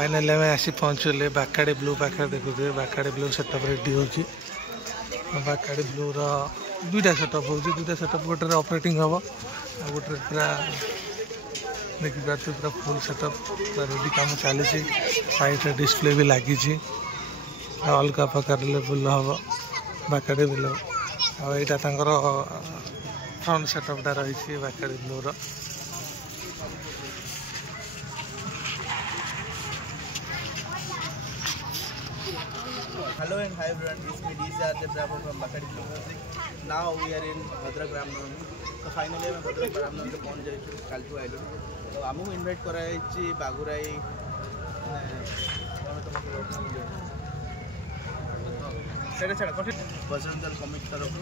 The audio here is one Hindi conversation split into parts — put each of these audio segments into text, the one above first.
फाइनाली आम आसी पहुँचले बाकाड़ी ब्लू पाखे देखुए बाकाड़ी ब्लू सेटअप रेडी हो बाकाड़ी ब्लू दुईटा सेटअप हो दुईटा सेटअप गोटे ऑपरेटिंग हम गोटे पूरा देखिए पूरा फुल सेटअप पूरा रेडी काम चली साइड डिस्प्ले भी लगी अलग प्रकार लेवल हम बाकाड़ी ब्लू आईटा फ्रंट सेटअपटा रही बाकाड़ी blur Hello and hi everyone, it's me DJ RJ Bravo from Backadi Blue Music. Now we are in Bhadrak Ramnavami. So finally I am Bhadrak Ramnavami पहुंच जाइए कल तो आइलु तो आमको इनवाइट कराई बागुराई बजरंग कमिक तरफ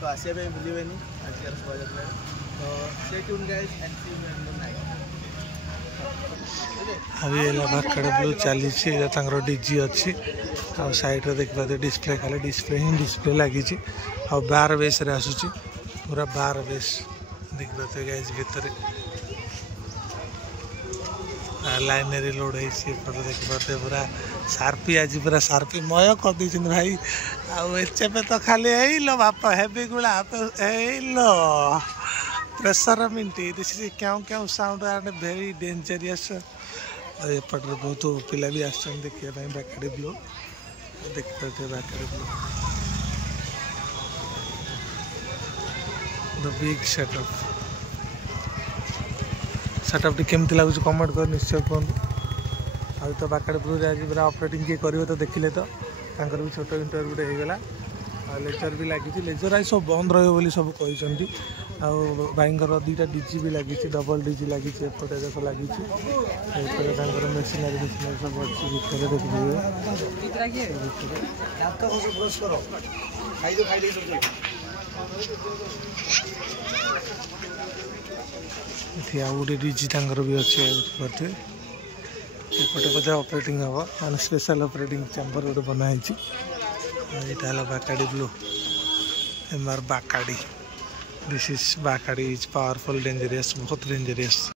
तो आसिया पे भूलिए आज तो stay tune guys and see you in the night अभी बाकाड़ी ब्लू चली डीजी अच्छी आ साइड रे देख पाते डिस्प्ले खाली डिस्प्ले ही डिस्प्ले लगी आ बार बेस रे आसुची पूरा बार बेस देख पाते गाइस भीतर लाइनरी लोड है देख पाते पूरा सार्पी आज पूरा सार्पी मय कर दी भाई आचे तो खाली लो बाप हेवी गुला लो प्रेसर मिनटी दिस इज क्यों क्यों साउंड एंड वेरी डेंजरियस एपटे बहुत पिला भी आसान देखिए बाकाड़ी ब्लू देखते Bacardi blue the big setup टी केमती लगुच कमेंट कर निश्चय कहूँ आ तो बाकाड़ी ब्लू आज पूरा ऑपरेटिंग किए कर तो देखिले तो भी छोट इंटरव्यूटे होगला लेजर भी लगी लेजर आज सब बंद रही सब कहते भाईर दुईटा डीजी भी लगी डबल डीजी लगी एपटे देख लगी मेसिनारी सब अच्छी भितर देखिए गोटे डीजी भी अच्छे करते एपटे बोधे ऑपरेटिंग हम मान स्पेशल ऑपरेटिंग चैम्बर गोटे बनाई यहाँ Bacardi blue MR Bacardi this is Bacardi is powerful dangerous बहुत डेंजरियस।